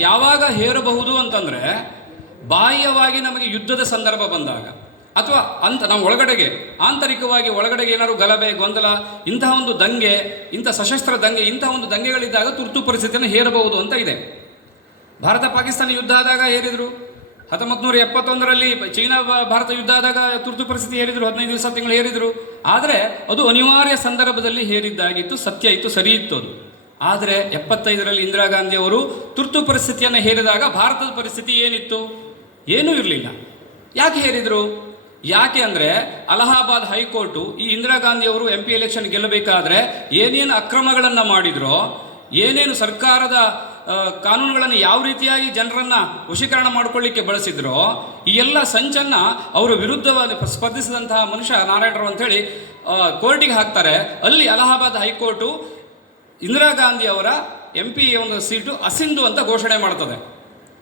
ಯಾವಾಗ ಹೇರಬಹುದು ಅಂತಂದರೆ ಬಾಹ್ಯವಾಗಿ ನಮಗೆ ಯುದ್ಧದ ಸಂದರ್ಭ ಬಂದಾಗ ಅಥವಾ ನಾವು ಒಳಗಡೆಗೆ ಆಂತರಿಕವಾಗಿ ಒಳಗಡೆಗೆ ಏನಾದ್ರು ಗಲಭೆ ಗೊಂದಲ ಇಂತಹ ಒಂದು ದಂಗೆ ಇಂಥ ಸಶಸ್ತ್ರ ದಂಗೆ ಇಂತಹ ಒಂದು ದಂಗೆಗಳಿದ್ದಾಗ ತುರ್ತು ಪರಿಸ್ಥಿತಿಯನ್ನು ಹೇರಬಹುದು ಅಂತ ಇದೆ. ಭಾರತ ಪಾಕಿಸ್ತಾನ ಯುದ್ಧ ಆದಾಗ ಹೇರಿದರು. 1971ರಲ್ಲಿ ಚೀನಾ ಭಾರತ ಯುದ್ಧ ಆದಾಗ ತುರ್ತು ಪರಿಸ್ಥಿತಿ ಹೇರಿದರು, 15 ದಿವಸ ತಿಂಗಳು ಹೇರಿದರು. ಆದರೆ ಅದು ಅನಿವಾರ್ಯ ಸಂದರ್ಭದಲ್ಲಿ ಹೇರಿದ್ದಾಗಿತ್ತು, ಸತ್ಯ ಇತ್ತು, ಸರಿ ಇತ್ತು ಅದು. ಆದರೆ 75ರಲ್ಲಿ ಇಂದಿರಾ ಗಾಂಧಿ ಅವರು ತುರ್ತು ಪರಿಸ್ಥಿತಿಯನ್ನು ಹೇರಿದಾಗ ಭಾರತದ ಪರಿಸ್ಥಿತಿ ಏನಿತ್ತು? ಏನೂ ಇರಲಿಲ್ಲ. ಯಾಕೆ ಹೇರಿದರು? ಯಾಕೆ ಅಂದರೆ ಅಲಹಾಬಾದ್ ಹೈಕೋರ್ಟು ಈ ಇಂದಿರಾ ಗಾಂಧಿ ಅವರು MP ಎಲೆಕ್ಷನ್ ಗೆಲ್ಲಬೇಕಾದ್ರೆ ಏನೇನು ಅಕ್ರಮಗಳನ್ನು ಮಾಡಿದ್ರೋ, ಏನೇನು ಸರ್ಕಾರದ ಕಾನೂನುಗಳನ್ನು ಯಾವ ರೀತಿಯಾಗಿ ಜನರನ್ನು ವಶೀಕರಣ ಮಾಡಿಕೊಳ್ಳಿಕ್ಕೆ ಬಳಸಿದ್ರೋ, ಈ ಎಲ್ಲ ಸಂಚನ್ನು ಅವರು ವಿರುದ್ಧವಾಗಿ ಸ್ಪರ್ಧಿಸಿದಂತಹ ಮನುಷ್ಯ ನಾರಾಯಣರಾವ್ ಅಂಥೇಳಿ ಕೋರ್ಟಿಗೆ ಹಾಕ್ತಾರೆ. ಅಲ್ಲಿ ಅಲಹಾಬಾದ್ ಹೈಕೋರ್ಟು ಇಂದಿರಾ ಗಾಂಧಿ ಅವರ MP ಒಂದು ಸೀಟು ಅಸಿಂಧು ಅಂತ ಘೋಷಣೆ ಮಾಡ್ತದೆ.